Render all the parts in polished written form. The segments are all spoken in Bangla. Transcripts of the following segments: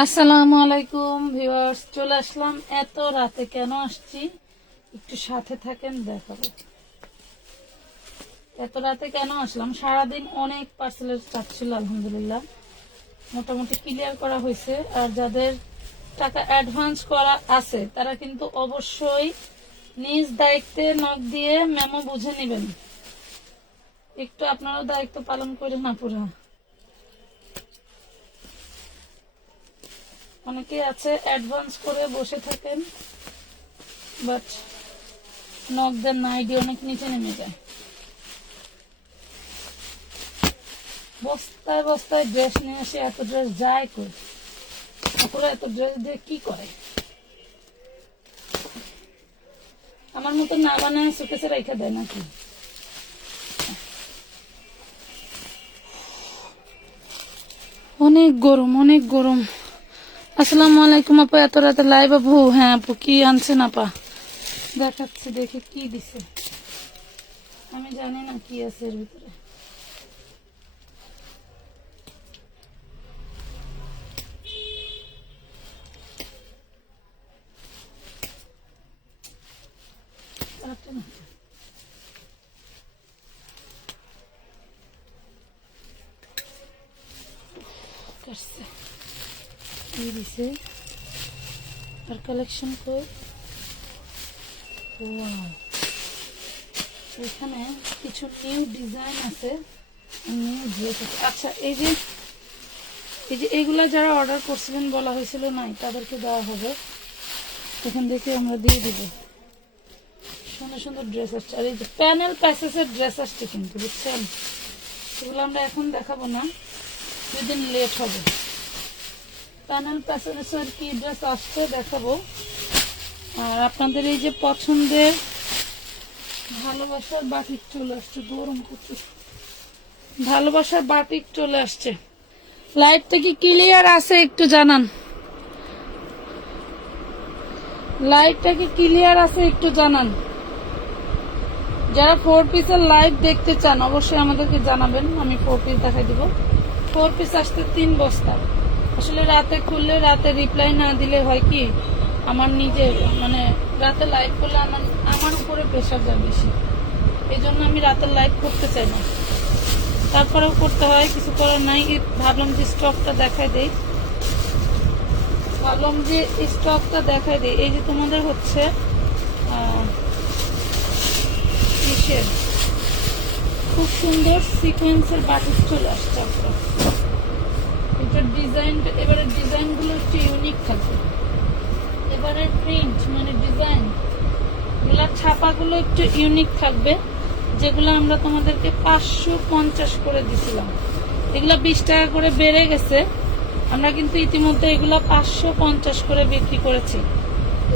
আসসালামু আলাইকুম ভিউয়ার্স, চলে আসলাম। এত রাতে কেন আসছি একটু সাথে থাকেন, দেখাবো এত রাতে কেন আসলাম। সারাদিন অনেক পার্সেলের কাজ ছিল, আলহামদুলিল্লাহ মোটামুটি ক্লিয়ার করা হয়েছে। আর যাদের টাকা অ্যাডভান্স করা আছে তারা কিন্তু অবশ্যই নিজ দায়িত্বে নক দিয়ে মেমো বুঝে নেবেন। একটু আপনারাও দায়িত্ব পালন করেন না পুরা। অনেকে আছে অ্যাডভান্স করে বসে থাকেন, বাট নক দেন না, আইডি অনেক নিচে নেমে যায়। বস্তায় বস্তায় ড্রেস নিয়ে আসে, এত ড্রেস যায় কই? আপনারা এত ড্রেস দিয়ে কি করে? আমার মতো না বানায় সুকেসে রেখে দেয় নাকি? অনেক গরম, অনেক গরম। আসসালামু আলাইকুম আপা, এত রাতে লাইভ আপু? হ্যাঁ আপু, কি আনছেন আপা? দেখাচ্ছি, দেখে কি দিছে। আমি জানি না কি আছে এর ভিতরে। কি দিছে আর কালেকশন কই? এখানে কিছু নিউ ডিজাইন আছে, নিউ ড্রেস আছে। আচ্ছা, এই যে এইগুলা যারা অর্ডার করছিলেন, বলা হয়েছিল নাই, তাদেরকে দেওয়া হবে। এখান থেকে আমরা দিয়ে দিব। সুন্দর সুন্দর ড্রেস আসছে। আর এই যে প্যানেল প্যাসেসের ড্রেস আসছে কিন্তু, বুঝছেন? এগুলো আমরা এখন দেখাবো না, দুদিন লেট হবে। প্যানেল প্যাসেসের কি ড্রেস আসছে দেখাবো। আর আপনাদের এই যে পছন্দের ভালোবাসার বাটিক চলে আসছে, গরম করছে, ভালোবাসার বাটিক চলে আসছে। লাইটটা কি ক্লিয়ার আছে একটু জানান। লাইটটা কি ক্লিয়ার আছে একটু জানান। যারা 4 পিসের লাইভ দেখতে চান অবশ্যই আমাদেরকে জানাবেন, আমি 4 পিস দেখাই দিব। 4 পিস আসতে 3 বস্তা। আসলে রাতে খুললে রাতে রিপ্লাই না দিলে হয় কি, আমার নিজের মানে রাতে লাইভ করলে আমার উপরে প্রেশার যায় বেশি। এই জন্য আমি রাতে লাইভ করতে চাই না, তারপরেও করতে হয়, কিছু করার নাই। ভাবলাম যে স্টকটা দেখাই দেই, এই যে তোমাদের হচ্ছে কিসের খুব সুন্দর সিকোয়েন্সের বাটিক চলে আসছে। এটার ডিজাইনটা, এবারের ডিজাইনগুলো একটু ইউনিক থাকবে। এবারের প্রিন্ট মানে ডিজাইন গুলা, ছাপাগুলো একটু ইউনিক থাকবে, যেগুলো আমরা তোমাদেরকে 550 করে দিছিলাম। এগুলা 20 টাকা করে বেড়ে গেছে, আমরা কিন্তু ইতিমধ্যে এগুলা 550 করে বিক্রি করেছি।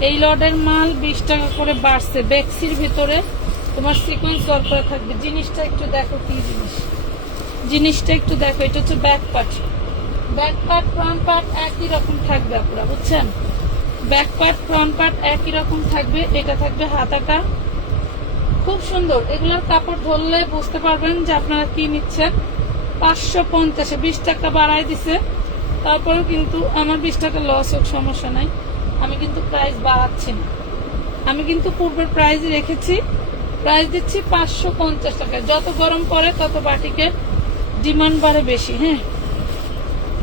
এই লটের মাল 20 টাকা করে বাড়ছে। বেক্সির ভিতরে তোমার সিকোয়েন্স ওয়ার্ক করা থাকবে। জিনিসটা একটু দেখো, কি জিনিসটা একটু দেখো। এটা হচ্ছে ব্যাক পার্ট, ফ্রন্ট পার্ট একই রকম থাকবে আপনারা, বুঝছেন? ব্যাক পার্ট ফ্রন্ট পার্ট একই রকম থাকবে। এটা থাকবে হাতাটা, খুব সুন্দর। এগুলোর কাপড় ধরলে বুঝতে পারবেন যে আপনারা কি নিচ্ছেন। 550, 20 টাকা বাড়াই দিছে, তারপরেও কিন্তু আমার 20 টাকা লস হোক সমস্যা নাই, আমি কিন্তু প্রাইস বাড়াচ্ছি না। আমি কিন্তু পূর্বের প্রাইস রেখেছি, প্রাইস দিচ্ছি 550 টাকায়। যত গরম পড়ে তত বাটিকের ডিমান্ড বাড়ে বেশি। হ্যাঁ,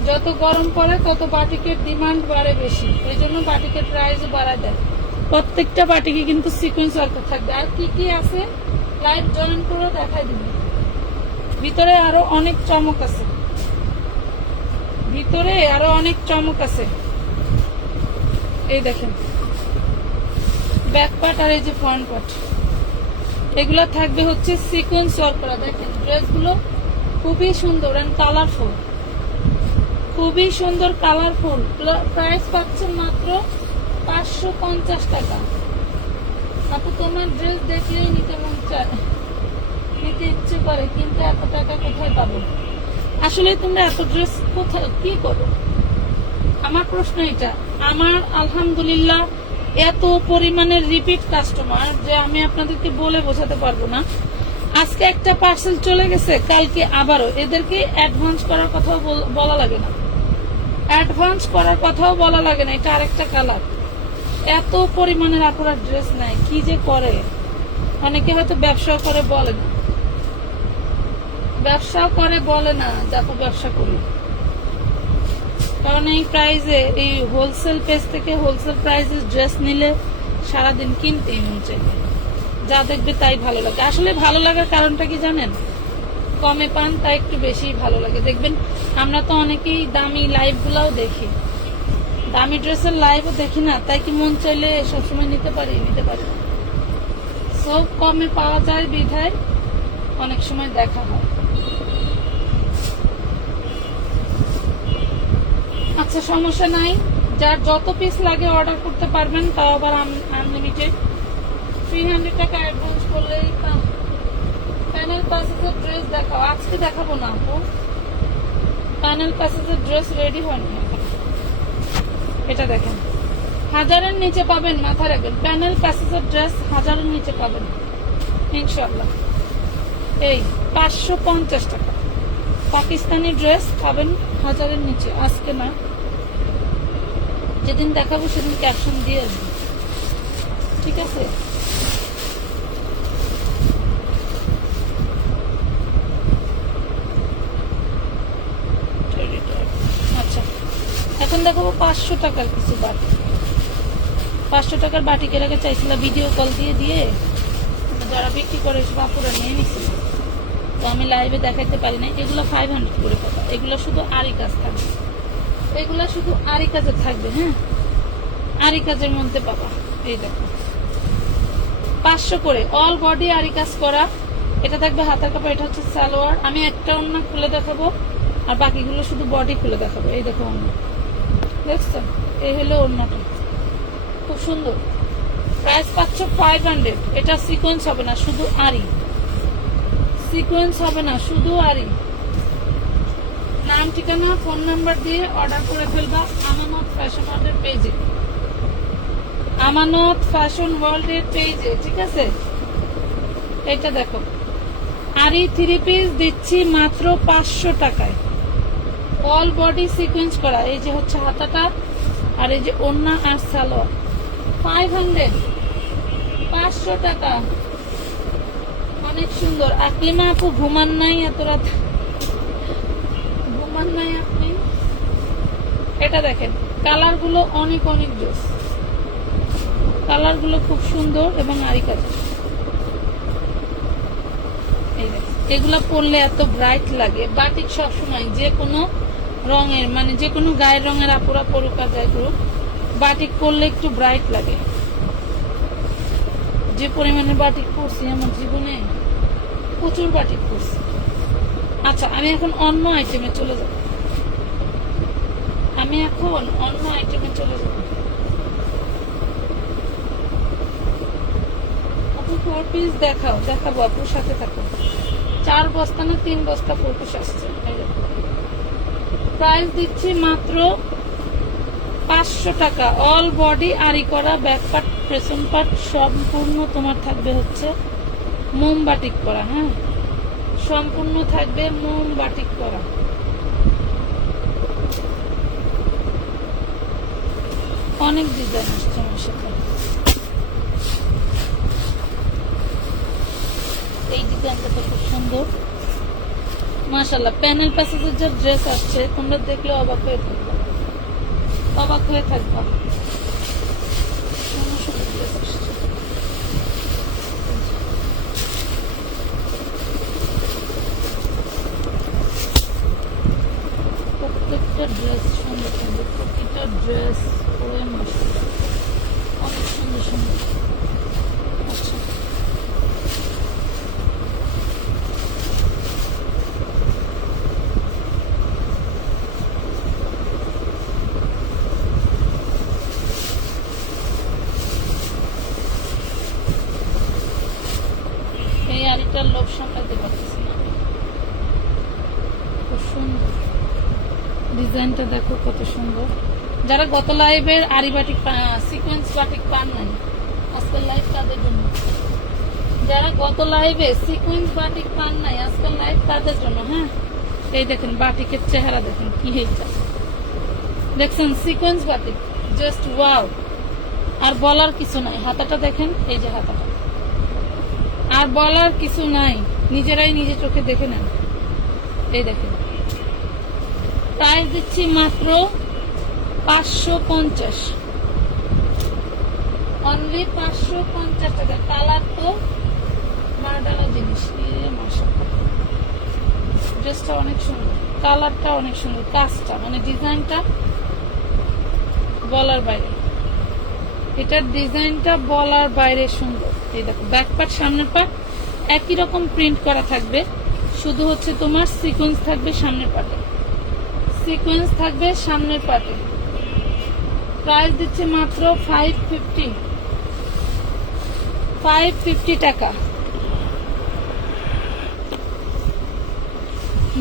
যত গরম পড়ে তত বাটিকের ডিমান্ড বাড়ে বেশি, এই জন্য বাটিকের প্রাইস বাড়া দেয়। প্রত্যেকটা বাটিকে কিন্তু সিকোয়েন্স ওয়ার্ক থাকবে। আর কি কি আছে লাইভ জয়েন করে দেখাই দিবে। ভিতরে আরো অনেক চমক আছে, ভিতরে আরো অনেক চমক আছে। এই দেখেন ব্যাক পার্ট আর এই যে ফ্রন্ট পার্ট, এগুলো থাকবে হচ্ছে সিকোয়েন্স ওয়ার্ক করা। দেখেন ড্রেসগুলো খুবই সুন্দর এন্ড কালারফুল, খুবই সুন্দর কালারফুল। প্রাইস পাচ্ছেন মাত্র 550 টাকা। আপু তোমার ড্রেস দেখলেই নিতে মন চায়, নিতে ইচ্ছে করে, কিন্তু এত টাকা কোথায় পাবো? আসলে তোমরা এত ড্রেস কোথায় কি করো? আমার প্রশ্ন এটা। আমার আলহামদুলিল্লাহ এত পরিমাণের রিপিট কাস্টমার যে আমি আপনাদেরকে বলে বোঝাতে পারবো না। আজকে একটা পার্সেল চলে গেছে, কালকে আবারও। এদেরকে অ্যাডভান্স করার কথাও বলা লাগে না, অ্যাডভান্স করার কথাও বলা লাগে না। এটা আরেকটা কালার। এত পরিমাণের আপনারা ড্রেস নাই, কি যে করে। অনেকে হয়তো ব্যবসাও করে বলে না, ব্যবসাও করে বলে না যাতে ব্যবসা করি। কারণ এই প্রাইজে, এই হোলসেল পেজ থেকে হোলসেল প্রাইজে ড্রেস নিলে সারাদিন কিনতেই মন চাইবে, যা দেখবে তাই ভালো লাগে। আসলে ভালো লাগার কারণটা কি জানেন? কমে পান তাই একটু বেশি ভালো লাগে। দেখবেন আমরা তো অনেকেই দামি লাইভ গুলাও দেখি, দামি ড্রেসের লাইভও দেখি না, তাই কি মন চাইলে সবসময় নিতে পারি না। সব কমে পাওয়া যায় বিধায় অনেক সময় দেখা হয়। আচ্ছা সমস্যা নাই, যার যত পিস লাগে অর্ডার করতে পারবেন, তাও আবার আনলিমিটেড। 300 টাকা অ্যাডভান্স করলেই প্যানেল প্যাসেজের ড্রেস দেখাও। আজকে দেখাবো না আপু, প্যানেল প্যাসেজের ড্রেস রেডি হয়নি। এটা দেখেন 1000-এর নিচে পাবেন, মাথায় রাখবেন। প্যানেল প্যাসেজের ড্রেস 1000-এর নিচে পাবেন ইনশাআল্লাহ। এই 550 টাকা পাকিস্তানি ড্রেস পাবেন 1000-এর নিচে। আজকে না, যেদিন দেখাবো সেদিন ক্যাপশন দিয়ে আসবো, ঠিক আছে? আচ্ছা এখন দেখাবো 500 টাকার কিছু বাটি। 500 টাকার বাটিকের আগে চাইছিল ভিডিও কল দিয়ে যারা বিক্রি করে বাপুরা নিয়ে নিছিল, তো আমি লাইভে দেখাইতে পারি না। এগুলো 500 করে পাবা। এগুলো শুধু আরি কাজ থাকবে, এগুলো শুধু আরি কাজে থাকবে। হ্যাঁ, আরি কাজের মধ্যে পাবা। এই দেখো 500 করে অল বডি আরি কাজ করা। এটা থাকবে হাতের কাপড়। এটা হচ্ছে সালোয়ার। আমি একটা ওড়না খুলে দেখাবো আর বাকিগুলো শুধু বডি খুলে দেখাবো। এই দেখো ওড়না, দেখছেন? এই হলো ওড়নাটা, খুব সুন্দর। প্রাইস পাচ্ছ 500। এটা সিকোয়েন্স হবে না, শুধু আরি। সিকোয়েন্স হবে না, শুধু আরি। নাম ঠিকানা ফোন নাম্বার দিয়ে অর্ডার করে ফেলবা আমানত ফ্যাশন ওয়ার্ল্ডের পেজে, আমানত ফ্যাশন ওয়ার্ল্ডের পেজে, ঠিক আছে? এটা দেখো আরি 3 পিস দিচ্ছি মাত্র 500 টাকায়, অল বডি সিকোয়েন্স করা। এই যে হচ্ছে হাতাটা, আর এই যে ওড়না আর সালোয়ার। 500, 500 টাকা, অনেক সুন্দর। আকলিমা আপু ঘুমান নাই এত রাত? ঘুমান নাই আপনি? এটা দেখেন কালার গুলো অনেক অনেক জোস, কালার গুলো খুব সুন্দর এবং আরি কালার। এগুলা পরলে এত ব্রাইট লাগে। বাটিক সবসময় যে কোনো রঙের, মানে যে কোনো গায়ের রঙের আপুরা পরুক আর যাই করুক, বাটিক পরলে একটু ব্রাইট লাগে। যে পরিমাণে বাটিক পরছি আমার জীবনে, প্রচুর বাটিক পরছি। আচ্ছা আমি এখন অন্য আইটেমে চলে যাব, আপু 4 পিস দেখাবো আপুর সাথে থাকো। 4 বস্তা না 3 বস্তা 4 পিস আসছে। প্রাইস দিচ্ছি মাত্র 500 টাকা। অল বডি আরি করা, ব্যাক পার্ট, প্রেসন পার্ট সম্পূর্ণ তোমার থাকবে হচ্ছে মোম বাটিক করা, হ্যাঁ সম্পূর্ণ থাকবে মোম বাটিক করা। অনেক ডিজাইন আসছে আমার সাথে। এই ডিজাইনটা তো খুব সুন্দর মাশাআল্লাহ। প্যানেল প্যাসেজের যে ড্রেস আসছে তোমরা দেখলে অবাক হয়ে থাকবা, অবাক হয়ে থাকবা। ড্রেস আসছে প্রত্যেকটা ড্রেস সুন্দর সুন্দর, প্রতিটা ড্রেস পরে মাশাআল্লাহ অনেক সুন্দর সুন্দর। আচ্ছা এই আরিটার লোভ সামলাতে পারতেছি না, খুব সুন্দর ডিজাইনটা দেখো কত সুন্দর। যারা গত লাইভের আরি বাটিক সিকোয়েন্স বাটিক পান নাই, আজকের লাইভ তাদের জন্য। যারা গত লাইভে সিকোয়েন্স বাটিক পান নাই, আজকের লাইভ তাদের জন্য। হ্যাঁ এই দেখেন বাটিকের চেহারা দেখেন কি এইটা দেখছেন, সিকোয়েন্স বাটিক জাস্ট ওয়াও। আর বলার কিছু নাই, হাতাটা দেখেন, এই যে হাতাটা, আর বলার কিছু নাই, নিজেরাই নিজে চোখে দেখে নেন। এই দেখেন প্রাইস দিচ্ছি মাত্র 550, অনলি 550 টাকা। কালার তো মার্ডালা জিনিস, ড্রেসটা অনেক সুন্দর, কালারটা অনেক সুন্দর, কাজটা মানে ডিজাইনটা বলার বাইরে, এটার ডিজাইনটা বলার বাইরে সুন্দর। এই দেখো ব্যাক পার্ট সামনের পার্ট একই রকম প্রিন্ট করা থাকবে, শুধু হচ্ছে তোমার সিকোয়েন্স থাকবে সামনের পার্টে, সিকোয়েন্স থাকবে সামনের পার্টে। প্রাইস দিচ্ছে মাত্র 550 টাকা।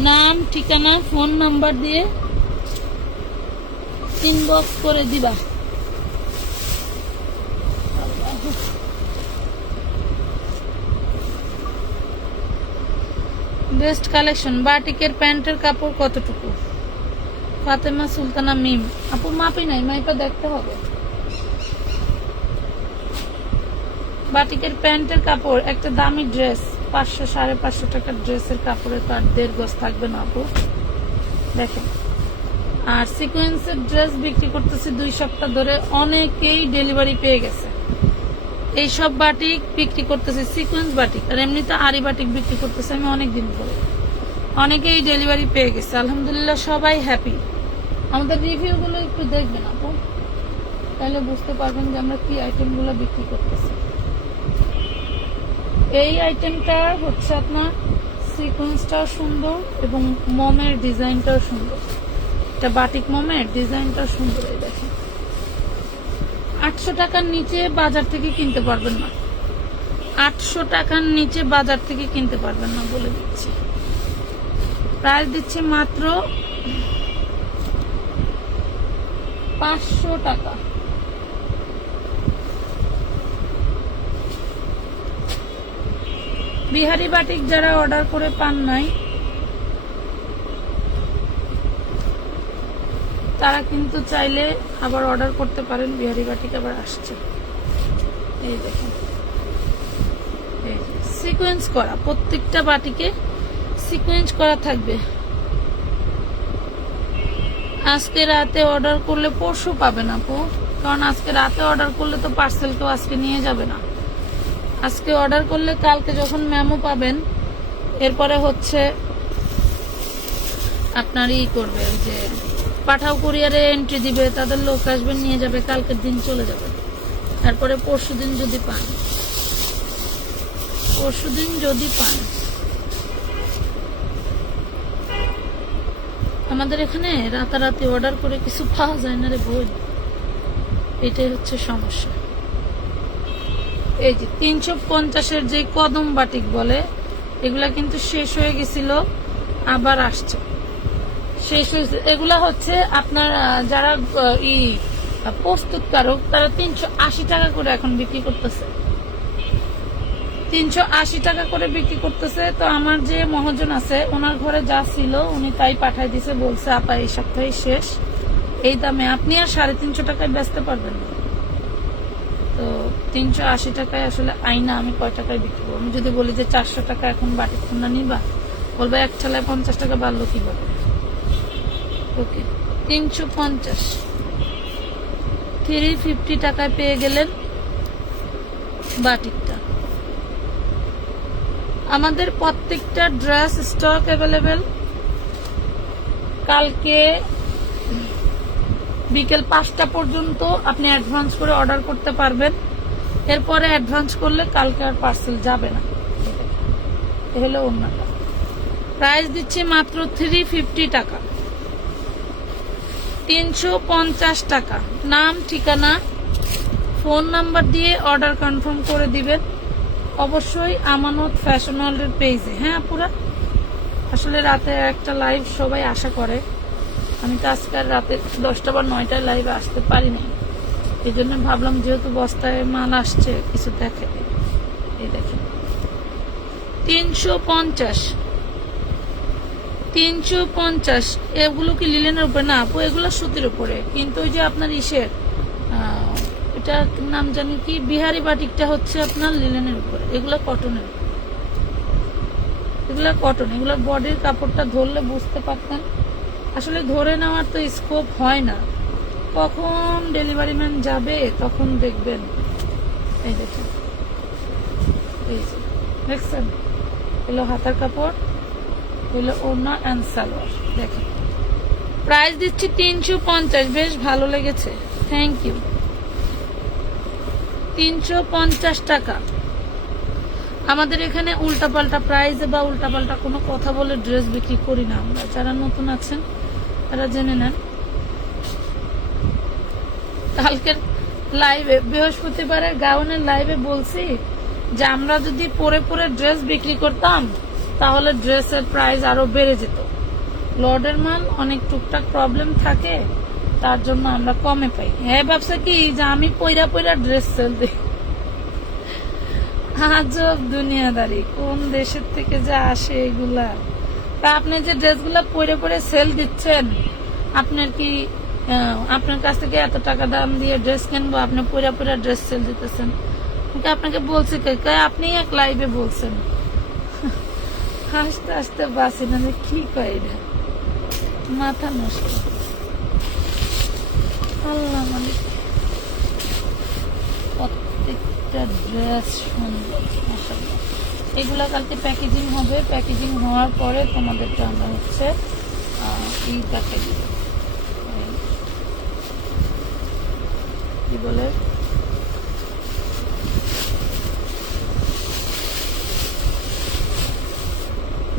নাম ঠিকানা ফোন নাম্বার দিয়ে ইনবক্স করে দিবা। Best collection. বাটিকের প্যান্টের কাপড় কতটুকু? ফাতেমা সুলতানা মিম আপু মাপি নাই, মাইপা দেখতে হবে। বাটিকের প্যান্টের কাপড় একটা দামি ড্রেস 500-550 টাকার ড্রেসের কাপড়ের পার 1.5 গজ থাকবে না আপু, দেখেন। আর সিকোয়েন্সের ড্রেস বিক্রি করতেছি 2 সপ্তাহ ধরে, অনেকেই ডেলিভারি পেয়ে গেছে। এইসব বাটিক বিক্রি করতেছি, সিকোয়েন্স বাটিক, আর এমনিতে আরি বাটিক বিক্রি করতেছি আমি অনেকদিন ধরে, অনেকেই ডেলিভারি পেয়ে গেছে আলহামদুলিল্লাহ, সবাই হ্যাপি। আমাদের রিভিউ গুলো একটু দেখবেন আপু, তাহলে বুঝতে পারবেন যে আমরা কি আইটেম গুলো বিক্রি করতেছি। এই আইটেমটা হচ্ছে আপনার সিকোয়েন্সটাও সুন্দর এবং মমের ডিজাইনটাও সুন্দর, এটা বাটিক মমের ডিজাইনটাও সুন্দর। এই দেখেন 800 টাকার নিচে বাজার থেকে কিনতে পারবেন না, 800 টাকার নিচে বাজার থেকে কিনতে পারবেন না বলে দিচ্ছি। প্রাইস দিচ্ছি মাত্র 500 টাকা। বিহারি বাটিক যারা অর্ডার করে পান নাই তারা কিন্তু চাইলে আবার অর্ডার করতে পারেন, বিহারি বাটিক আবার আসছে। এই দেখেন সিকোয়েন্স করা, প্রত্যেকটা বাটিকে সিকোয়েন্স করা থাকবে। আজকে রাতে অর্ডার করলে পরশু পাবেন আপু, কারণ আজকে রাতে অর্ডার করলে তো পার্সেল কেউ আজকে নিয়ে যাবে না। আজকে অর্ডার করলে কালকে যখন মেমো পাবেন, এরপরে হচ্ছে আপনার করবে যে পাঠাও কুরিয়ারে এন্ট্রি দিবে, তাদের লোক আসবে নিয়ে যাবে, কালকের দিন চলে যাবে। তারপরে পরশুদিন যদি পান, পরশুদিন যদি পান। আমাদের এখানে রাতারাতি অর্ডার করে কিছু পাওয়া যায় না রে বই, এটাই হচ্ছে সমস্যা। এই যে 350-এর যে কদম বাটিক বলে, এগুলা কিন্তু শেষ হয়ে গেছিল, আবার আসছে, শেষ হয়েছে। এগুলা হচ্ছে আপনার যারা প্রস্তুতকারক তারা 380 টাকা করে এখন বিক্রি করতেছে। 380 টাকা করে বিক্রি করতেছে। তো আমার যে মহাজন আছে ওনার ঘরে যা ছিল উনি তাই পাঠাই দিছে, বলছে আপা এই সপ্তাহে শেষ, এই দামে আপনি আর 350 টাকায় বেচতে পারবেন না। তো 380 টাকায় আসলে আইনা আমি কয় টাকায় বিক্রি করবো? আমি যদি বলি যে 400 টাকা এখন বাটিক খুন্না নিবা, বলবে এক ঠেলায় 50 টাকা বাড়লো কিভাবে। ওকে, 350, 350 টাকায় পেয়ে গেলেন বাটিকটা। আমাদের প্রত্যেকটা ড্রেস স্টক অ্যাভেলেবেল। কালকে বিকেল 5টা পর্যন্ত আপনি অ্যাডভান্স করে অর্ডার করতে পারবেন। এরপরে অ্যাডভান্স করলে কালকে আর পার্সেল যাবে না। এ হলো অন্যটা। প্রাইস দিচ্ছি মাত্র 350 টাকা, 350 টাকা। নাম, ঠিকানা, ফোন নাম্বার দিয়ে অর্ডার কনফার্ম করে দিবেন অবশ্যই আমানত ফ্যাশন ওয়ার্ল্ডের পেজে। হ্যাঁ পুরা আসলে রাতে একটা লাইভ সবাই আশা করে, আমি তো আজকাল রাতে 10টা বা 9টায় লাইভে আসতে পারি নাই, এই জন্য ভাবলাম যেহেতু বস্তায় মাল আসছে কিছু দেখে। এই দেখেন 350, 350। এগুলো কি লিলেনের উপরে না আপু, এগুলো সুতির উপরে। কিন্তু ওই যে আপনার ইসের এটা নাম জানি কি, বিহারি বাটিকটা হচ্ছে আপনার লিলেনের উপরে, এগুলো কটনের। এগুলো কটন, এগুলো বডির কাপড়টা ধরলে বুঝতে পারতেন। আসলে ধরে নেওয়ার তো স্কোপ হয় না, কখন ডেলিভারি ম্যান যাবে তখন দেখবেন। এই দেখেন, এই যে দেখছেন, এগুলো হাতার কাপড়, এগুলো ওড়না অ্যান্ড সালোয়ার। দেখেন প্রাইস দিচ্ছি 350, বেশ ভালো লেগেছে, থ্যাংক ইউ। 350 টাকা। আমাদের এখানে উল্টাপাল্টা প্রাইসে বা উল্টাপাল্টা কোনো কথা বলে ড্রেস বিক্রি করি না আমরা। যারা নতুন আছেন তারা জেনে নেন। কালকের লাইভে, বৃহস্পতিবারের গাউনের লাইভে বলছি যে আমরা যদি পরে পরে ড্রেস বিক্রি করতাম তাহলে ড্রেসের প্রাইস আরো বেড়ে যেত। লর্ডের মাল অনেক টুকটাক প্রবলেম থাকে, তার জন্য আমরা কমে পাই। হ্যাঁ ব্যবসা কি যে আমি পয়রা পয়রা ড্রেস সেল দিই। আজব দুনিয়াদারি, কোন দেশের থেকে যে আসে এগুলা। তা আপনি যে ড্রেসগুলা পরে পরে সেল দিচ্ছেন, আপনার কি আপনার কাছ থেকে এত টাকা দাম দিয়ে ড্রেস কিনবো, আপনি পয়রা পয়রা ড্রেস সেল দিতেছেন? আপনাকে বলছি আপনি এক লাইভে বলছেন। হাসতে হাসতে বাসি না, কি কয় এটা, মাথা নষ্ট। আল্লাহ মানে প্রত্যেকটা ড্রেস সুন্দর মাশাআল্লাহ। এগুলা কালকে প্যাকেজিং হবে, প্যাকেজিং হওয়ার পরে তোমাদেরকে আমরা হচ্ছে এই প্যাকেজিং কি বলে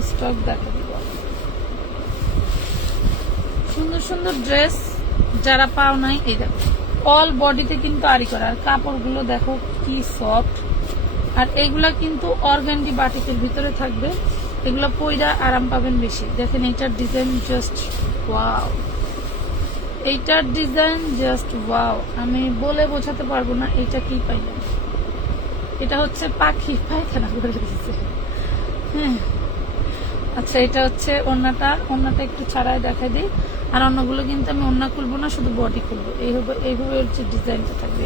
স্টক দেখা দিব। সুন্দর সুন্দর ড্রেস যারা পাও নাই, এই দেখো অল বডিতে কিন্তু আরি করা, আর কাপড়গুলো দেখো কি সফট। আর এইগুলা কিন্তু অর্গানডি বাটিকের ভিতরে থাকবে, এগুলো পয়রা আরাম পাবেন বেশি। দেখেন এইটার ডিজাইন জাস্ট ওয়াও, এইটার ডিজাইন জাস্ট ওয়াও, আমি বলে বোঝাতে পারবো না এটা কি পাইলাম। এটা হচ্ছে পাখি পায়খানা করে দিয়েছে। হ্যাঁ আচ্ছা, এটা হচ্ছে ওড়নাটা, ওড়নাটা একটু ছাড়াই দেখাই দিই। আর অন্যগুলো কিন্তু আমি ওড়না খুলবো না, শুধু বডি খুলবো। এইভাবে হচ্ছে ডিজাইনটা থাকবে।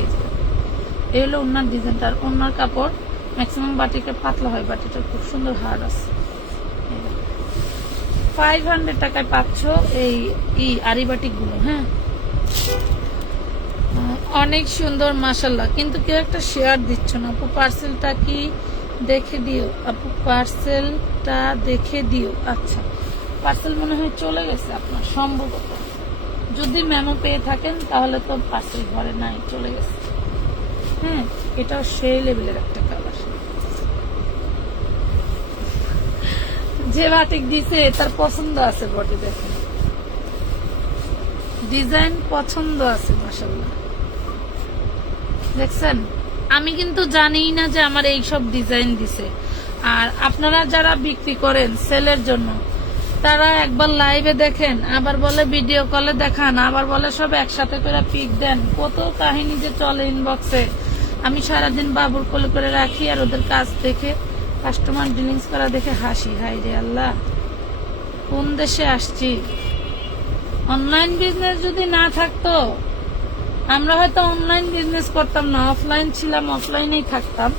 এই হলো ওড়নার ডিজাইনটা। আর ওড়নার কাপড় ম্যাক্সিমাম বাটিটা পাতলা হয়, বাটিটা খুব সুন্দর হার্ড আছে। 500 টাকায় পাচ্ছ এই আরি বাটিক গুলো। হ্যাঁ অনেক সুন্দর মাশাল্লাহ। কিন্তু কেউ একটা শেয়ার দিচ্ছ না আপু, পার্সেলটা কি দেখে দিও আপু, পার্সেলটা দেখে দিও। আচ্ছা, পার্সেল মনে হয় চলে গেছে আপনার সম্ভবত, যদি মেমো পেয়ে থাকেন তাহলে তো পার্সেল ঘরে নাই, চলে গেছে। হ্যাঁ এটাও সেই লেভেলের একটা কালার। যে বাটিক দিছে তার পছন্দ আছে, বডি দেখেন ডিজাইন পছন্দ আছে মাশাআল্লাহ। দেখছেন, আমি কিন্তু জানিই না যে আমার এই সব ডিজাইন দিছে। আর আপনারা যারা বিক্রি করেন সেলের জন্য, তারা একবার লাইভে দেখেন, আবার বলে ভিডিও কলে দেখান, আবার বলে সব একসাথে করে পিক দেন, কত কাহিনী যে চলে ইনবক্সে। আমি সারাদিন বাবুর কোলে করে রাখি আর ওদের কাজ দেখে, কাস্টমার ডিলিংস করা দেখে হাসি। হাই রে আল্লাহ, কোন দেশে আসছি। অনলাইন বিজনেস যদি না থাকতো আমরা হয়তো অনলাইন বিজনেস করতাম না, অফলাইন ছিলাম, অফলাইনেই থাকতাম।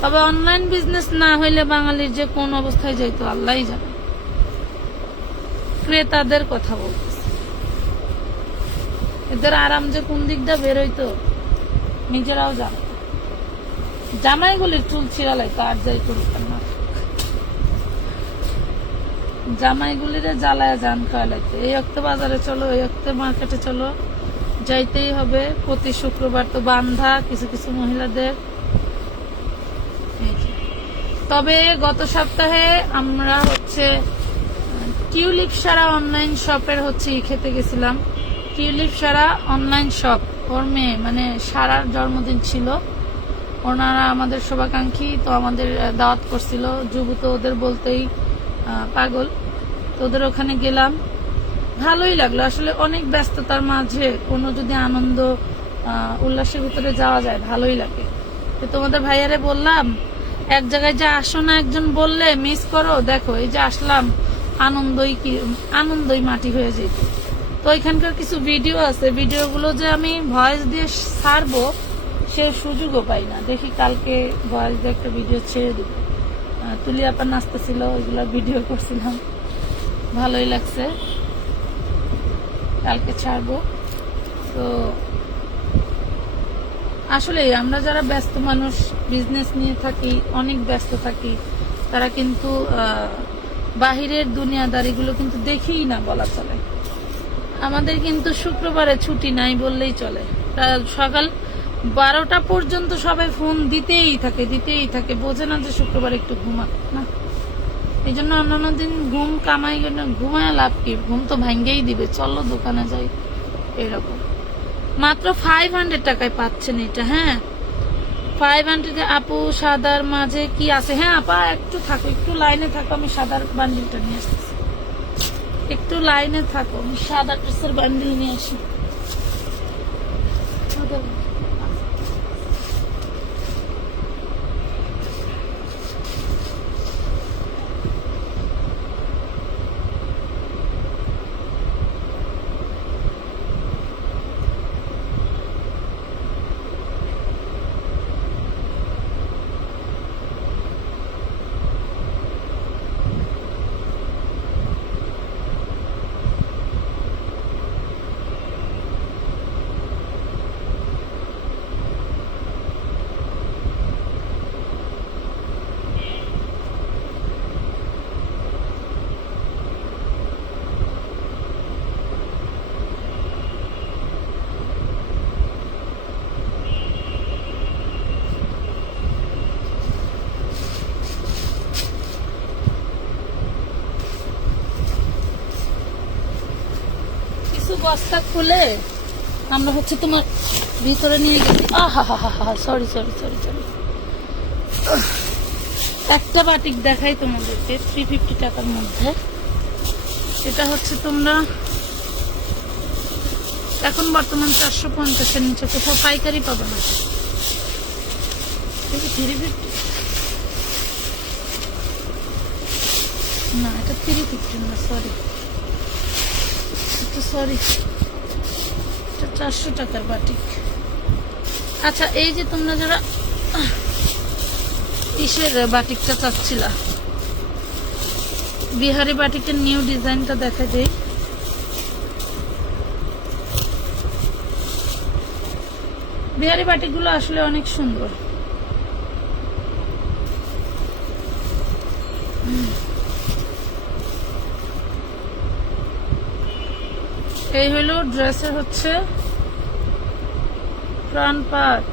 তবে অনলাইন বিজনেস না হইলে বাঙালির যে কোন অবস্থায় যাইতো আল্লাহই জানে। ক্রেতাদের কথা বলতেছে, এদের আরাম যে কোন দিকটা বেরোইতো নিজেরাও জানে। জামাইগুলির চুল ছিড়ালাইতো আর যাই করুক না, জামাইগুলিরে জ্বালায় জান খাওয়ালাইতো। এই অক্তে বাজারে চলো, এই অক্তে মার্কেটে চলো, যাইতেই হবে। প্রতি শুক্রবার তো বান্ধা কিছু কিছু মহিলাদের। তবে গত সপ্তাহে আমরা হচ্ছে টিউলিপ সারা অনলাইন শপের হচ্ছে খেতে গেছিলাম। টিউলিপ সারা অনলাইন শপ, ওর মেয়ে মানে সারার জন্মদিন ছিল, ওনারা আমাদের শুভাকাঙ্ক্ষী, তো আমাদের দাওয়াত করছিল। যুবু তো ওদের বলতেই পাগল, তো ওদের ওখানে গেলাম, ভালোই লাগলো। আসলে অনেক ব্যস্ততার মাঝে কোনো যদি আনন্দ উল্লাসের ভিতরে যাওয়া যায় ভালোই লাগে। তো তোমাদের ভাইয়ারে বললাম এক জায়গায় যে আসো না, একজন বললে মিস করো, দেখো এই যে আসলাম, আনন্দই মাটি হয়ে যেত। তো এখানকার কিছু ভিডিও আছে, ভিডিওগুলো যে আমি ভয়েস দিয়ে ছাড়বো সে সুযোগও পাই না। দেখি কালকে ভয়েস দিয়ে একটা ভিডিও ছেড়ে দিব। তুলি আপা নাচতেছিল, ওইগুলো ভিডিও করছিলাম, ভালোই লাগছে, কালকে ছাড়বো। তো আসলে আমরা যারা ব্যস্ত মানুষ, বিজনেস নিয়ে থাকি, অনেক ব্যস্ত থাকি, তারা কিন্তু বাহিরের দুনিয়াদারিগুলো কিন্তু দেখেই না বলা চলে। আমাদের কিন্তু শুক্রবারে ছুটি নাই বললেই চলে। সকাল 12টা পর্যন্ত সবাই ফোন দিতেই থাকে, বোঝে না যে শুক্রবার একটু ঘুমাক না। এই জন্য অন্যান্য দিন ঘুম কামাই ঘুমায় লাভ কি, ঘুম তো ভাঙ্গেই দিবে, চলো দোকানে যাই, এরকম। মাত্র 500 টাকায় পাচ্ছেন এটা। হ্যাঁ 500। আপু সাদার মাঝে কি আছে? হ্যাঁ আপা একটু থাকো, একটু লাইনে থাকো, আমি সাদার বান্ডিলটা নিয়ে আসতেছি। একটু লাইনে থাকো, আমি সাদা ড্রেসের বান্ডিল নিয়ে আসি। বস্তা খুলে আমরা হচ্ছে তোমার ভিতরে নিয়ে গেছি। সরি, একটা বাটিক দেখাই তোমাদেরকে 350 টাকার মধ্যে। এটা হচ্ছে তোমরা এখন বর্তমান 450-এর নিচে কোথাও পাইকারি পাবে না। 350 না, এটা 350 না, সরি, এটা 400 টাকার বাটিক। আচ্ছা এই যে তোমরা যারা ইসের বাটিকটা চাচ্ছিলা, বিহারি বাটিকের নিউ ডিজাইনটা দেখা যায়। বিহারি বাটিকগুলো আসলে অনেক সুন্দর। এই হলো ড্রেসের হচ্ছে ফ্রন্ট পার্ট।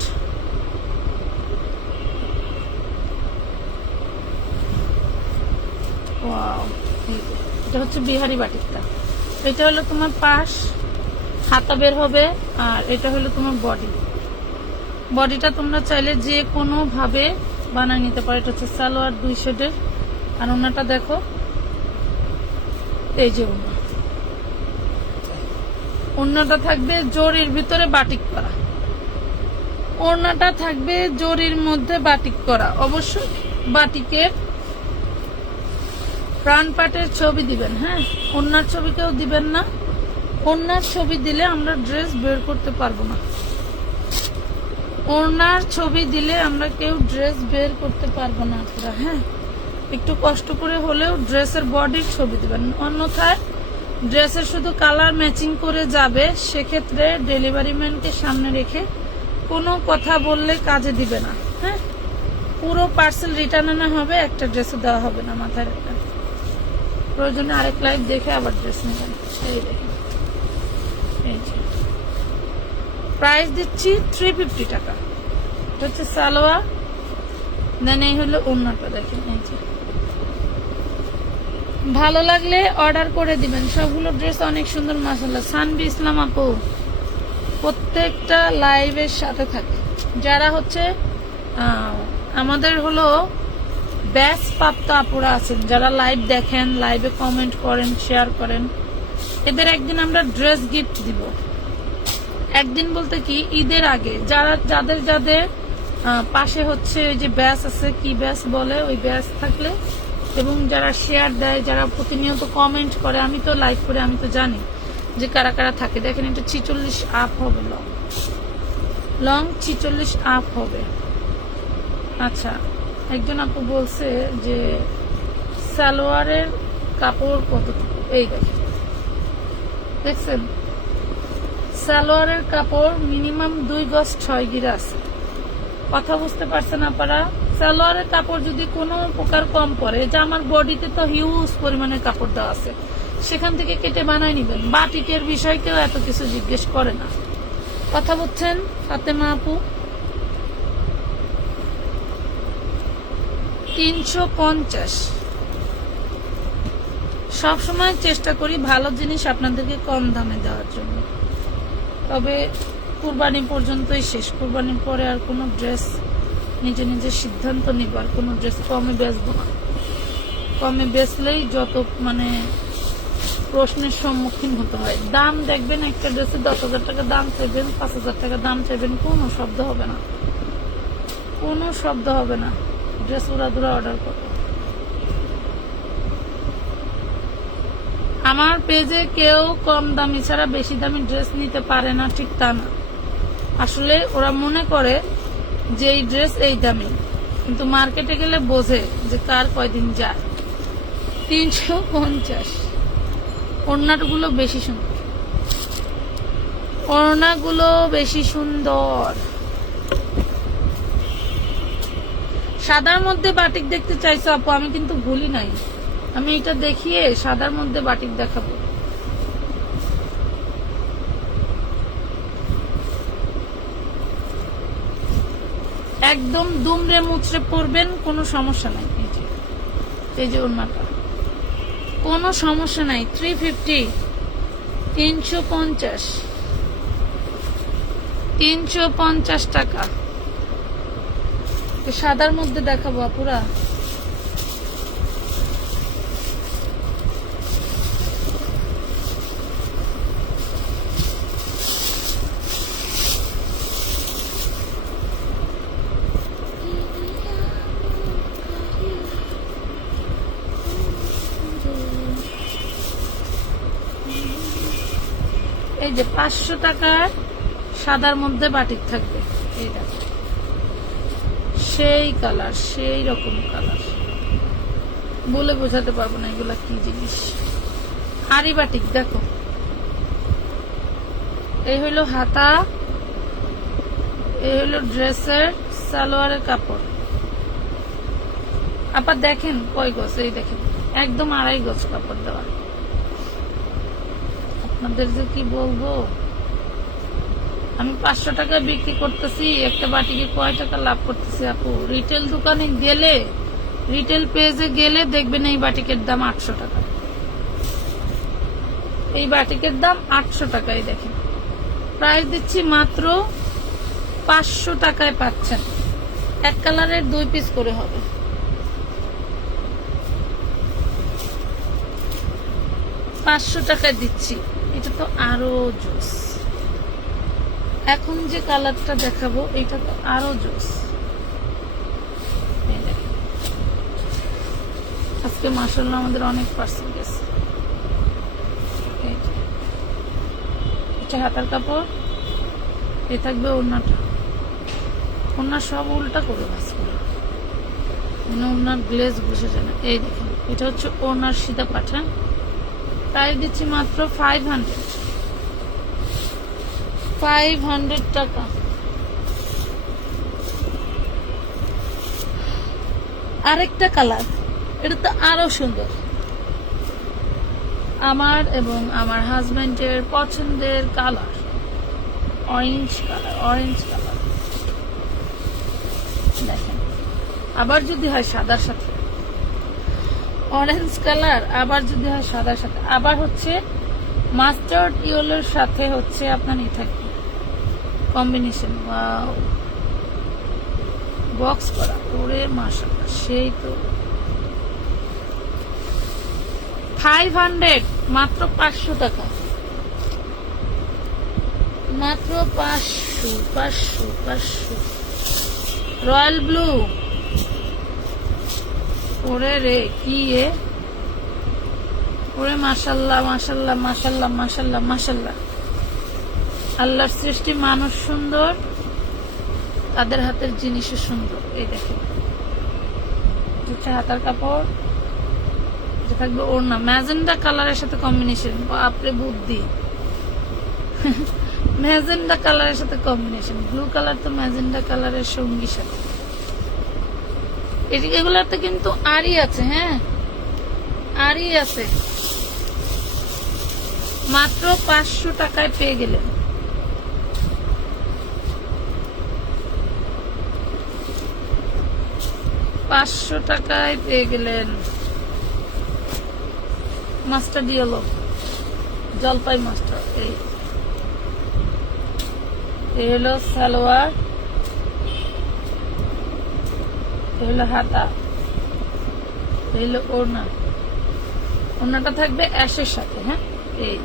এটা হচ্ছে বিহারি বাটিকটা। এটা হলো তোমার পাশ, হাতা বের হবে, আর এটা হলো তোমার বডিটা তোমরা চাইলে যে কোনো ভাবে বানিয়ে নিতে পারো। এটা হচ্ছে সালোয়ার 2 শেডের, আর ওনাটা দেখো, এই যে ওন্নাটা থাকবে জরির ভিতরে বাটিক করা। ওড়নাটা থাকবে জরির মধ্যে বাটিক করা। অবশ্যই বাটিকের ফ্রন্ট পার্টের ছবি দিবেন, হ্যাঁ, ওড়নার ছবি কেউ দিবেন না। ওড়নার ছবি দিলে আমরা ড্রেস বের করতে পারবো না। ওড়নার ছবি দিলে আমরা কেউ ড্রেস বের করতে পারবো না আপনারা, হ্যাঁ। একটু কষ্ট করে হলেও ড্রেসের বডির ছবি দিবেন, অন্যথায় ড্রেসের শুধু কালার ম্যাচিং করে যাবে। সেক্ষেত্রে ডেলিভারি ম্যানকে সামনে রেখে কোনো কথা বললে কাজে দিবে না, হ্যাঁ। পুরো পার্সেল রিটার্ন আনা হবে, একটা ড্রেসও দেওয়া হবে না, মাথায় রাখবেন। প্রয়োজনে আরেক লাইভ দেখে আবার ড্রেস নেবেন। এই দেখেন, এই যে প্রাইস দিচ্ছি 350 টাকা। এটা হচ্ছে সালোয়ার, দেন এই হলো ওড়নাটা। দেখেন, এই যে ভালো লাগলে অর্ডার করে দিবেন। সবগুলো ড্রেস অনেক সুন্দর মাশাআল্লাহ। সানবি ইসলাম আপু প্রত্যেকটা লাইভের সাথে থাকে। যারা হচ্ছে আমাদের হলো ব্যাচ প্রাপ্ত আপুরা আছেন, যারা লাইভ দেখেন, লাইভে কমেন্ট করেন, শেয়ার করেন, এদের একদিন আমরা ড্রেস গিফট দিব। একদিন বলতে কি, ঈদের আগে। যাদের যাদের পাশে হচ্ছে ওই যে ব্যাচ আছে, কি ব্যাচ বলে, ওই ব্যাচ থাকলে এবং যারা শেয়ার দেয়, যারা প্রতিনিয়ত কমেন্ট করে, আমি তো লাইভ করে আমি তো জানি যে কারা কারা থাকে। দেখেন, এটা 46 আপ হবে, লং 46 আপ হবে। আচ্ছা, একজন আপু বলছে যে সালোয়ারের কাপড় কতটুকু, এই দেখেন, দেখছেন সালোয়ারের কাপড় মিনিমাম 2 গজ 6 গিরা আছে। কথা বুঝতে পারছেন আপনারা? সালোয়ারের কাপড় যদি কোনো প্রকার কম পড়ে, যে আমার বডিতে তো হিউজ পরিমাণে কাপড় দেওয়া আছে, সেখান থেকে কেটে বানায় নিবেন। বাটিকের বিষয় কেউ এত কিছু জিজ্ঞেস করে না। কথা বুঝছেন ফাতেমা আপু? 350। সবসময় চেষ্টা করি ভালো জিনিস আপনাদেরকে কম দামে দেওয়ার জন্য, তবে কুরবানি পর্যন্তই শেষ। কুরবানির পরে আর কোনো ড্রেস নিজে নিজে সিদ্ধান্ত নিব, আর কোনো ড্রেস কমে বেচবো না। কমে বেচলেই যত মানে প্রশ্নের সম্মুখীন হতে হয়। দাম দেখবেন, একটা ড্রেসে 10,000 টাকা দাম চাইবেন, 5,000 টাকা দাম চাইবেন, কোনো শব্দ হবে না, কোনো শব্দ হবে না। ড্রেস উড়াদুরা অর্ডার করো। আমার পেজে কেউ কম দামি ছাড়া বেশি দামি ড্রেস নিতে পারে না, ঠিক তা না। আসলে ওরা মনে করে যে এই ড্রেস এই দামি, কিন্তু মার্কেটে গেলে বোঝে যে কার কয়দিন যায়। 350। ওড়নাগুলো বেশি সুন্দর, ওড়নাগুলো বেশি সুন্দর। সাদার মধ্যে বাটিক দেখতে চাইছো আপু? আমি কিন্তু ভুলি নাই, আমি এটা দেখিয়ে সাদার মধ্যে বাটিক দেখাবো। একদম দুমড়ে মুচড়ে পড়বেন, কোনো সমস্যা নাই। এই যে ওড়নাটা, কোনো সমস্যা নাই। 350, 350, 350 টাকা। সাদার মধ্যে দেখাবো আপুরা। এই যে 500 টাকার সাদার মধ্যে বাটিক থাকবে। এই দেখো, সেই কালার, সেই রকম কালার, বলে বোঝাতে পারবো না এগুলা কি জিনিস। আরি বাটিক দেখো, এই হইলো হাতা, এই হইলো ড্রেসের সালোয়ারের কাপড়। আপা দেখেন কয় গজ, এই দেখেন একদম 2.5 গজ কাপড় দেওয়া। আপনাদের যে কি বলবো, আমি 500 টাকা বিক্রি করতেছি, একটা বাটিকে কয় টাকা লাভ করতেছি আপু? রিটেল দোকানে গেলে, রিটেল পেজে গেলে দেখবেন এই বাটিকের দাম 800 টাকা। এই বাটিকের দাম 800 টাকায়। দেখেন প্রাইস দিচ্ছি মাত্র 500 টাকায় পাচ্ছেন। এক কালারের 2 পিস করে হবে। $500 টাকায় দিচ্ছি, এটা তো আরো জোস। এখন যে কালারটা দেখাবো এটা তো আরো জোস। এই দেখেন, আজকে মাশাআল্লাহ আমাদের অনেক পার্সেল গেছে। এটা হাতার কাপড়, এ থাকবে ওড়নাটা। ওড়না সব উল্টা করে ভাঁজ করা, মানে ওড়নার গ্লেজ বসে যায় না। এই দেখেন, এটা হচ্ছে ওড়নার সিধা পাঠা। প্রাইস দিচ্ছি মাত্র 500 টাকা। আরেকটা কালার, এটা তো আরো সুন্দর, আমার এবং আমার হাজবেন্ডের পছন্দের কালার, অরেঞ্জ কালার। দেখেন, আবার যদি হয় সাদার সাথে অরেঞ্জ কালার, আবার যদি হয় সাদার সাথে, আবার হচ্ছে মাস্টার্ড ইয়েলোর সাথে হচ্ছে আপনার ই থাকবে কম্বিনেশন। ওয়াও, বক্স করা, ওরে মাশাআল্লাহ, সেই তো। 500, মাত্র 500 টাকা, মাত্র 500। রয়্যাল ব্লু, ওরে রে কি এ, ওরে মাশাআল্লাহ মাশাআল্লাহ মাশাআল্লাহ মাশাআল্লাহ মাশাআল্লাহ। আল্লাহর সৃষ্টি, মানুষ সুন্দর, তাদের হাতের জিনিসও সুন্দর। এই দেখেন, হচ্ছে হাতার কাপড়, এটা থাকবে ওড়না ম্যাজেন্ডা কালারের সাথে কম্বিনেশন। বাপরে বুদ্ধি, ম্যাজেন্ডা কালারের সাথে কম্বিনেশন। ব্লু কালার তো ম্যাজেন্ডা কালারের সঙ্গী সাথে। এগুলাতে কিন্তু আরই আছে, হ্যাঁ আরই আছে। মাত্র 500 টাকায় পেয়ে গেলেন। টাকায় পেয়ে গেলেন মাস্টার্ড ইয়েলো, জলপাই মাস্টার। এই হলো সালোয়ার, এই হলো হাতা, এই হলো ওড়না। ওড়নাটা থাকবে অ্যাশের সাথে। হ্যাঁ, এই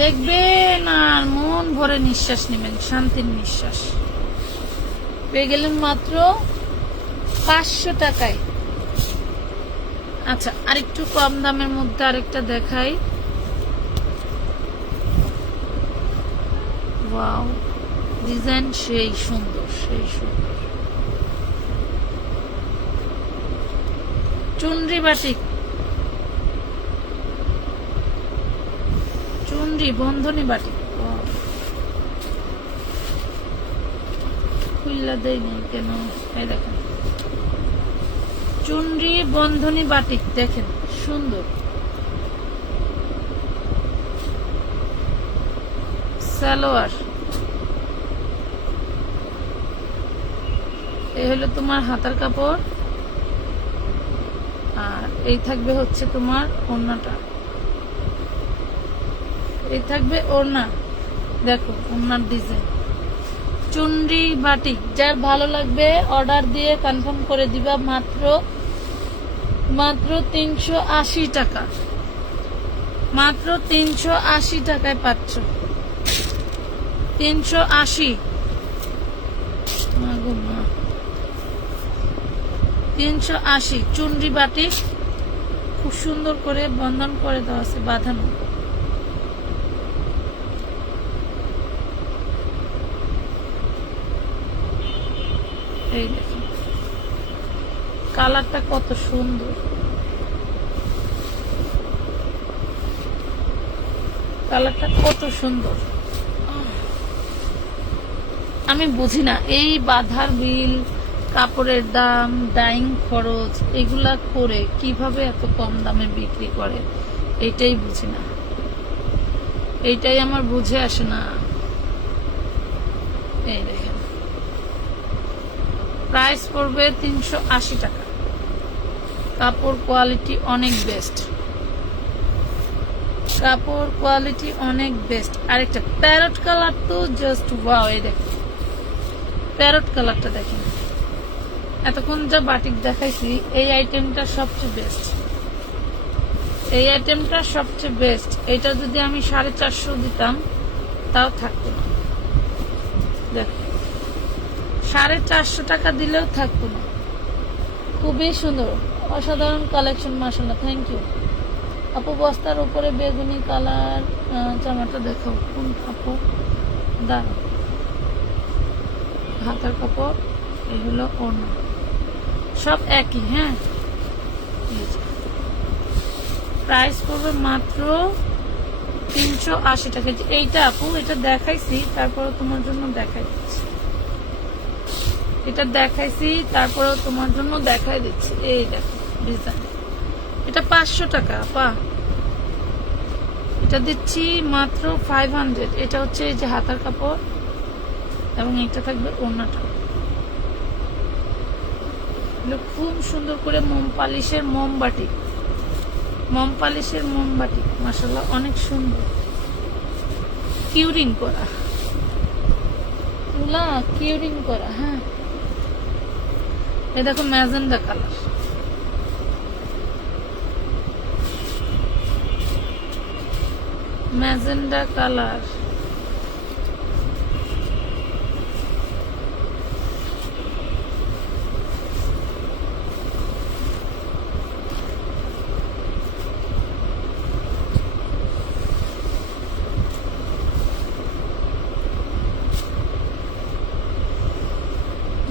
দেখবেন আর মন ভরে নিঃশ্বাস নেবেন, শান্তির নিঃশ্বাস। পেয়ে গেলেন মাত্র 500 টাকায়। আচ্ছা, আরেকটু কম দামের মধ্যে আরেকটা দেখাই। ওয়াও, ডিজাইন সেই সুন্দর, সেই সুন্দর। চুনরি বাটিক, চুনরি বন্ধনী বাটিক। খুললা দেয় নেই কেন? এই দেখেন, চুনরি বন্ধনী বাটিক, দেখেন সুন্দর। সালোয়ার, এই হলো তোমার হাতার কাপড়, আর এই থাকবে হচ্ছে তোমার ওড়নাটা। এই থাকবে ওড়না, দেখো ওড়নার ডিজাইন। চুনরি বাটিক, যার ভালো লাগবে অর্ডার দিয়ে কনফার্ম করে দিবা। মাত্র 380 টাকা, মাত্র 380 টাকায় পাচ্ছ। 380, 380 চুনরি বাটিক, খুব সুন্দর করে বন্ধন করে দেওয়া আছে, বাঁধানো। এই দেখুন কালারটা কত সুন্দর, কালারটা কত সুন্দর। আমি বুঝি না এই বাধার বিল, কাপড়ের দাম, ডাইং খরচ, এগুলা করে কিভাবে এত কম দামে বিক্রি করে, এইটাই বুঝি না, এইটাই আমার বুঝে আসে না। এই দেখেন, প্রাইস পড়বে 380 টাকা। কাপড় কোয়ালিটি অনেক বেস্ট, কাপড় কোয়ালিটি অনেক বেস্ট। আরেকটা প্যারট কালার তো জাস্ট ওয়াও। এই দেখেন প্যারট কালারটা দেখেন, এতক্ষণ যা বাটিক দেখাইছি এই আইটেমটা সবচেয়ে বেস্ট, এই আইটেমটা সবচেয়ে বেস্ট। এটা যদি আমি 450 দিতাম তাও থাকতো না। 450 টাকা দিলেও থাকতো না। খুবই সুন্দর, অসাধারণ কালেকশন, মাশাআল্লাহ, থ্যাংক ইউ আপু। বস্তার উপরে বেগুনি কালার জামাটা দেখাও, কোন আপু? দাঁড়া, হাতার কাপড়, এই হলো ওড়না, সব একই। হ্যাঁ, প্রাইস পড়বে মাত্র 380 টাকা। এইটা আপু, এটা দেখাইছি, তারপরে তোমার জন্য দেখাই দিচ্ছি। এটা দেখাইছি, তারপরে তোমার জন্য দেখাই দিচ্ছি। এই দেখো ডিজাইন, এটা 500 টাকা আপা। এটা দিচ্ছি মাত্র 500। এটা হচ্ছে এই যে হাতার কাপড়, এবং এটা থাকবে ওড়নাটা। খুব সুন্দর করে মোম পালিশের মোমবাটি, মাশাআল্লাহ, অনেক সুন্দর, কিউরিং করা, তুলা কিউরিং করা। হ্যাঁ, এই দেখো magenta colour, magenta colour.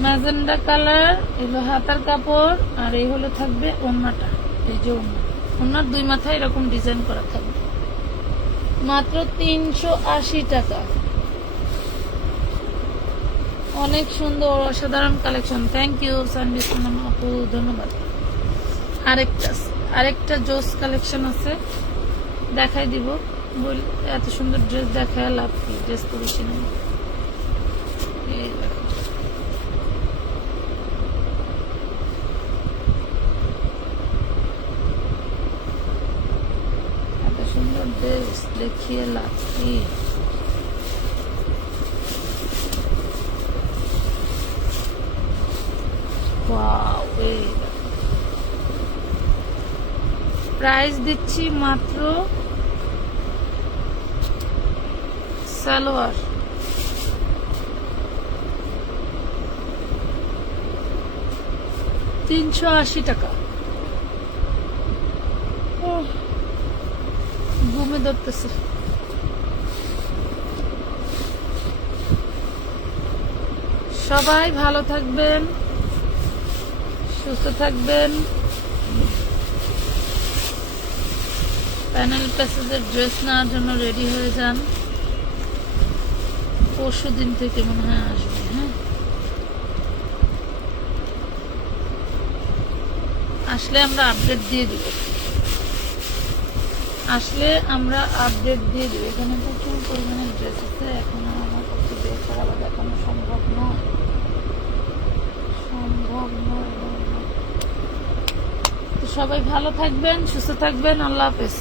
Magenta colour, এগুলো হাতার কাপড়, আর এই হলো থাকবে ওড়নাটা। এই যে ওড়নার দুই মাথায় এরকম ডিজাইন করা থাকবে, মাত্র 380 টাকা। অনেক সুন্দর, অসাধারণ collection, thank you Sanvi Sonam আপু, ধন্যবাদ। আরেকটা জোস কালেকশন আছে, দেখাই দিব। বল, এত সুন্দর ড্রেস দেখায় লাভ কি, ড্রেস পরেছি না। এই দেখো, এত সুন্দর ড্রেস দেখিয়ে লাভ কি। ওয়াও, এই দেখো, প্রাইস দিচ্ছি মাত্র, সালোয়ার 380 টাকা। ঘুমে ধরতেছে। সবাই ভালো থাকবেন, সুস্থ থাকবেন। প্যানেল প্যাসেজের ড্রেস নেওয়ার জন্য রেডি হয়ে যান, পরশু দিন থেকে মনে হয় আসবে। হ্যাঁ, আসলে আমরা আপডেট দিয়ে দিব, এখানে প্রচুর পরিমাণে ড্রেস আছে, এখন আমার পক্ষে বের করা বা দেখানো সম্ভব নয়। তো সবাই ভালো থাকবেন, সুস্থ থাকবেন, আল্লাহ হাফেজ।